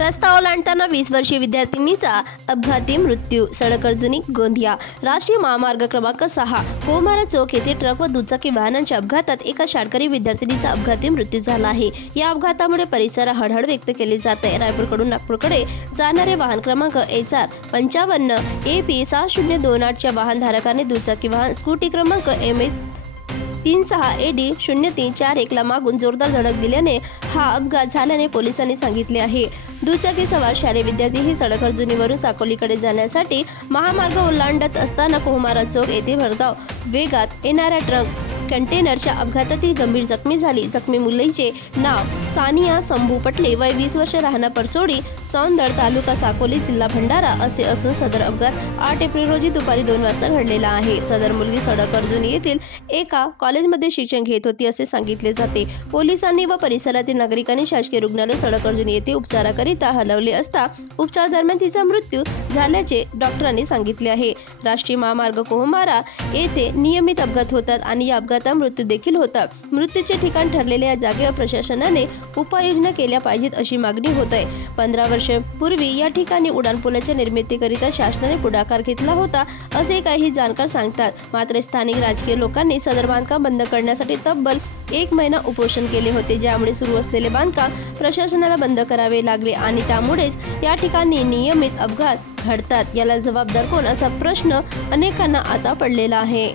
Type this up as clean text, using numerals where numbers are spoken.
रस्ता ओलांडताना 20 वर्षीय विद्यार्थिनीचा अपघाती मृत्यू। सडक अर्जुनी गोंदिया। राष्ट्रीय महामार्ग क्रमांक 6 कोहमारा चौक येथे ट्रक व दुचाकी वाहनांच्या अपघातात एका शाळकरी विद्यार्थिनीचा अपघाती मृत्यू झाला आहे। या अपघातामुळे परिसरात हळहळ व्यक्त केली जात आहे। रायपूरकडून नागपूरकडे जाणारे वाहन क्रमांक HR 55 AP 6028 च्या वाहनधारकाने दुचाकी वाहन स्कूटी क्रमांक MH 36 AD 0341 ला मागून जोरदार धडक दिल्याने हा अपघात झाल्याने पोलिसांनी सांगितले आहे। दुचाकी सवार शालेय विद्यार्थी ही सडक अर्जुनीवरून साकोलीकडे जाण्यासाठी महामार्ग ओलांडत असताना कोहमारा चौक येथे भरधाव वेगात येणाऱ्या ट्रक कंटेनरच्या अपघातातील गंभीर जखमी झाली। जखमी मुलीचे नाव सानिया संभू पटले, वय 20 वर्ष, राहणार परसोडी, सौंदड, तालुका साकोली, जिल्हा भंडारा असे असून सदर अपघात 8 एप्रिल रोजी दुपारी 2 वाजता घडलेला आहे। सदर मुलगी सडक अर्जुनी येथील एका कॉलेजमध्ये शिक्षण घेत होती असे सांगितले जाते। पोलिसांनी व परिसरातील नागरिकांनी शासकीय रुग्णालय सडक अर्जुनी येथे उपचाराकरिता हलवले असता उपचार दरम्यान तिचा मृत्यू झाल्याचे डॉक्टरांनी सांगितले आहे। राष्ट्रीय महामार्ग कोहमारा येथे नियमित अपघात होतात आणि या अपघातात मृत्यू देखील होता। मृत्यूचे ठिकाण ठरलेल्या या जागेवर प्रशासनाने उपाययोजना केल्या पाहिजेत अशी मागणी होत आहे। 15 वर्षांपूर्वी या ठिकाणी उड्डाणपुलाच्या निर्मितीकरिता शासनाने पुढाकार घेतला होता असे काही जाणकार सांगतात। मात्र स्थानिक राजकीय लोकांनी सदर बांधकाम बंद करण्यासाठी तब्बल 1 महिना उपोषण केले होते, ज्यामुळे सुरू असलेले बांधकाम प्रशासनाला बंद करावे लागले आणि त्यामुळेच या ठिकाणी नियमित अपघात घडतात। याला जबाबदार कोण असा प्रश्न अनेकांना आता पडलेला आहे।